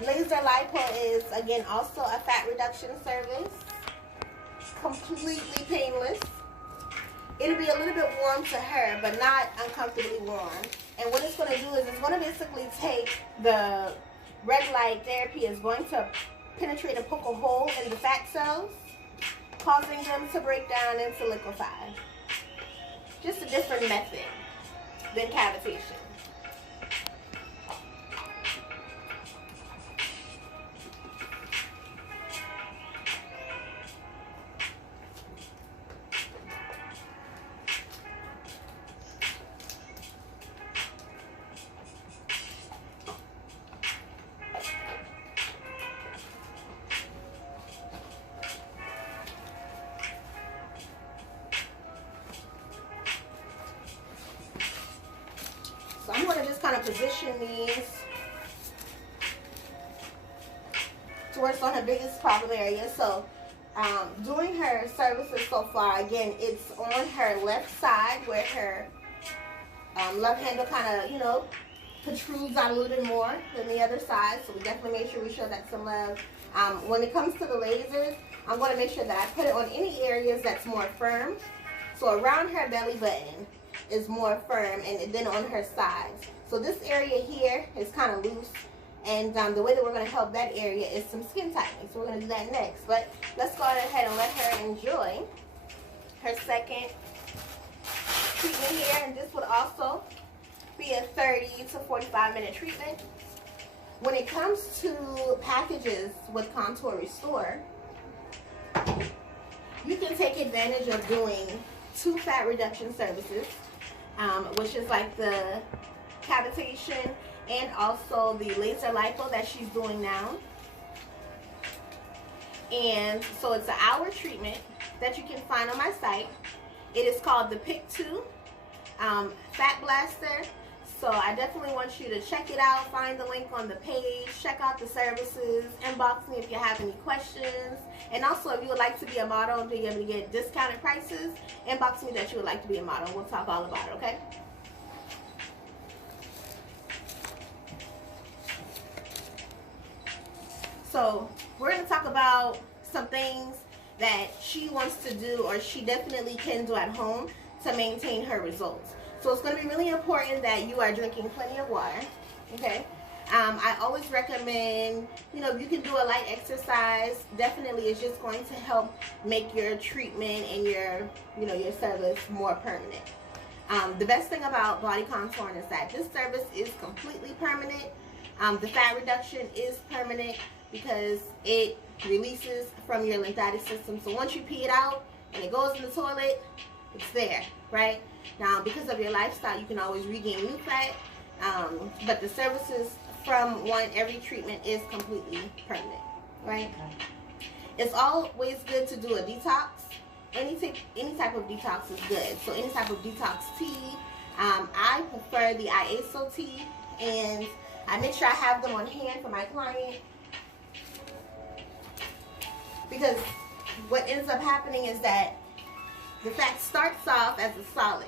Laser Lipo is, again, also a fat reduction service. Completely painless. It'll be a little bit warm to her, but not uncomfortably warm. And what it's going to do is it's going to basically take the red light therapy is going to penetrate and poke a hole in the fat cells, causing them to break down and to liquefy. Just a different method than cavitation. So I'm going to just kind of position these to where it's on her biggest problem area. So doing her services so far, again, it's on her left side where her love handle kind of, you know, protrudes out a little bit more than the other side. So we definitely make sure we show that some love. When it comes to the lasers, I'm going to make sure that I put it on any areas that's more firm. So around her belly button is more firm, and then on her sides. So this area here is kind of loose, and the way that we're going to help that area is some skin tightening. So we're going to do that next. But let's go ahead and let her enjoy her second treatment here, and this would also be a 30 to 45 minute treatment. When it comes to packages with Contour Restore, you can take advantage of doing 2 fat reduction services, which is like the cavitation and also the laser lipo that she's doing now. And so it's an hour treatment that you can find on my site. It is called the Pick 2 Fat Blaster. So I definitely want you to check it out. Find the link on the page. Check out the services. Inbox me if you have any questions. And also, if you would like to be a model and be able to get discounted prices, inbox me that you would like to be a model. We'll talk all about it, okay? So we're going to talk about some things that she wants to do, or she definitely can do at home to maintain her results. So it's going to be really important that you are drinking plenty of water, okay? I always recommend, you know, if you can do a light exercise, definitely it's just going to help make your treatment and your, you know, your service more permanent. The best thing about body contouring is that this service is completely permanent. The fat reduction is permanent because it releases from your lymphatic system. So once you pee it out and it goes in the toilet, it's there, right? Now, because of your lifestyle, you can always regain new fat, but the services from every treatment is completely permanent, right? It's always good to do a detox. Any type of detox is good. So any type of detox tea. I prefer the IASO tea, and I make sure I have them on hand for my client, because what ends up happening is that the fat starts off as a solid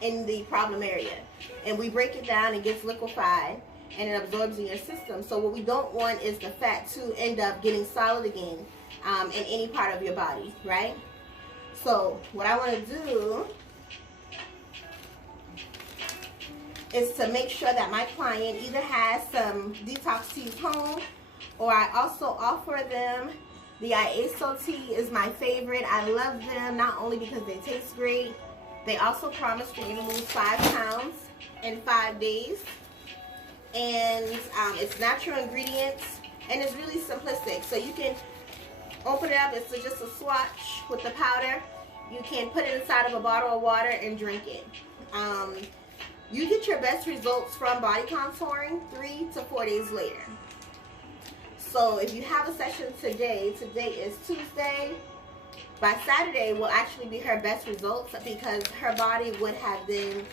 in the problem area, and we break it down, it gets liquefied, and it absorbs in your system. So what we don't want is the fat to end up getting solid again in any part of your body, right? So what I want to do is to make sure that my client either has some detox teas home, or I also offer them the IASO tea is my favorite. I love them not only because they taste great, they also promise for you to lose 5 pounds in 5 days. And it's natural ingredients, and it's really simplistic. So you can open it up, it's just a swatch with the powder. You can put it inside of a bottle of water and drink it. You get your best results from body contouring 3 to 4 days later. So if you have a session today is Tuesday, by Saturday will actually be her best results, because her body would have then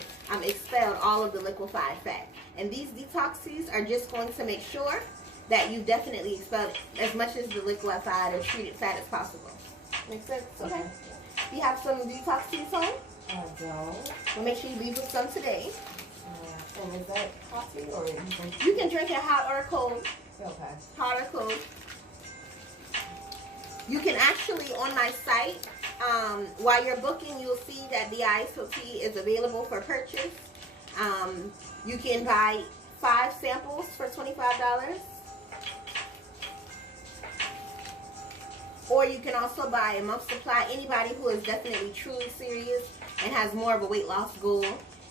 expelled all of the liquefied fat. And these detoxes are just going to make sure that you definitely expel as much as the liquefied or treated fat as possible. Make sense? Okay. Do you have some detox teas home? I don't. Well, make sure you leave with some today. And is that hot tea or you can drink it hot or cold? Okay. Hot or cold. You can actually, on my site, while you're booking, you'll see that the iced tea is available for purchase. You can buy 5 samples for $25. Or you can also buy a month's supply. Anybody who is definitely truly serious and has more of a weight loss goal.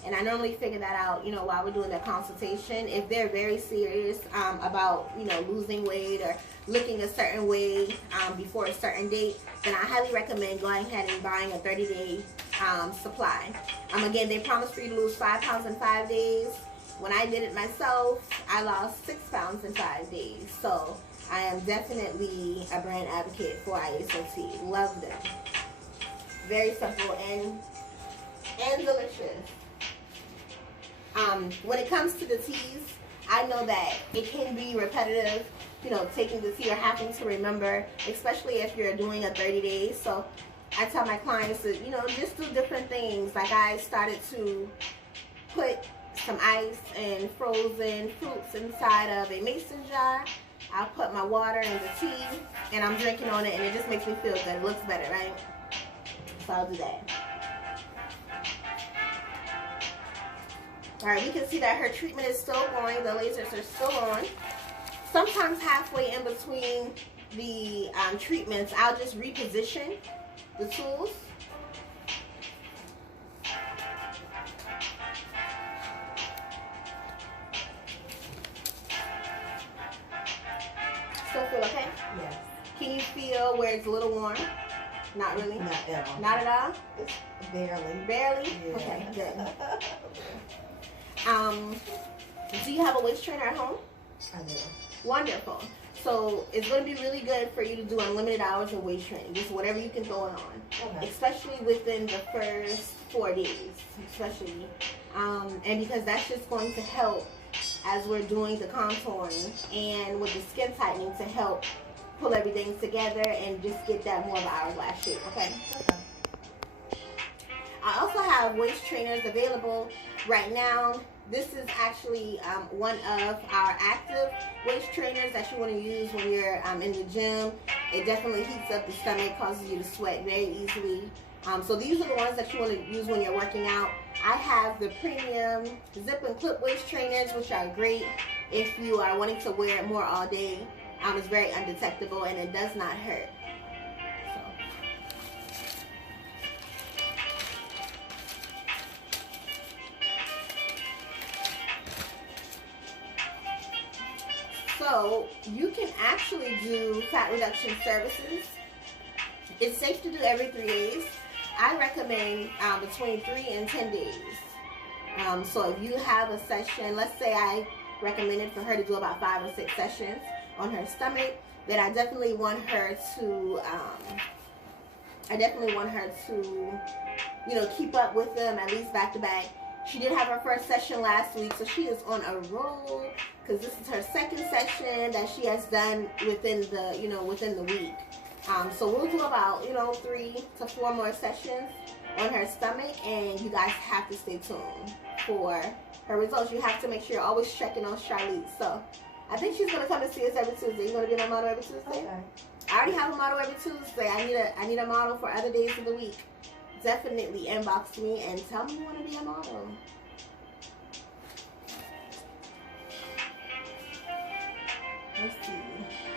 And I normally figure that out, you know, while we're doing the consultation. If they're very serious about, you know, losing weight or looking a certain way before a certain date, then I highly recommend going ahead and buying a 30-day supply. Again, they promise for you to lose 5 pounds in 5 days. When I did it myself, I lost 6 pounds in 5 days. So I am definitely a brand advocate for ISOT. Love them. Very simple and delicious. When it comes to the teas, I know that it can be repetitive, you know, taking the tea or having to remember, especially if you're doing a 30 days. So I tell my clients to, you know, just do different things. Like I started to put some ice and frozen fruits inside of a mason jar. I'll put my water in the tea and I'm drinking on it, and it just makes me feel good. It looks better, right? So I'll do that. Alright, you can see that her treatment is still going. The lasers are still on. Sometimes halfway in between the treatments, I'll just reposition the tools. Still feel okay? Yes. Can you feel where it's a little warm? Not really? Not at all. Not at all? It's barely. Barely? Yeah. Okay, good. Do you have a waist trainer at home? I do. Wonderful. So it's going to be really good for you to do unlimited hours of weight training, just whatever you can throw it on, Okay. especially within the first 4 days, especially. And because that's just going to help as we're doing the contouring and with the skin tightening to help pull everything together and just get that more of an hourglass shape, okay? Okay. I also have waist trainers available right now. This is actually one of our active waist trainers that you want to use when you're in the gym. It definitely heats up the stomach, causes you to sweat very easily. So these are the ones that you want to use when you're working out. I have the premium zip and clip waist trainers, which are great if you are wanting to wear it more all day. It's very undetectable and it does not hurt. So you can actually do fat reduction services. It's safe to do every 3 days. I recommend between 3 and 10 days. So if you have a session, let's say I recommended for her to do about 5 or 6 sessions on her stomach, then I definitely want her to, you know, keep up with them at least back to back. She did have her first session last week, so she is on a roll because this is her second session that she has done within the, you know, within the week. So we'll do about, you know, 3 to 4 more sessions on her stomach, and you guys have to stay tuned for her results. You have to make sure you're always checking on Charlize. So I think she's gonna come and see us every Tuesday. You gonna be my model every Tuesday? Okay. I already have a model every Tuesday. I need a model for other days of the week. Definitely inbox me and tell me you want to be a model. Let's see.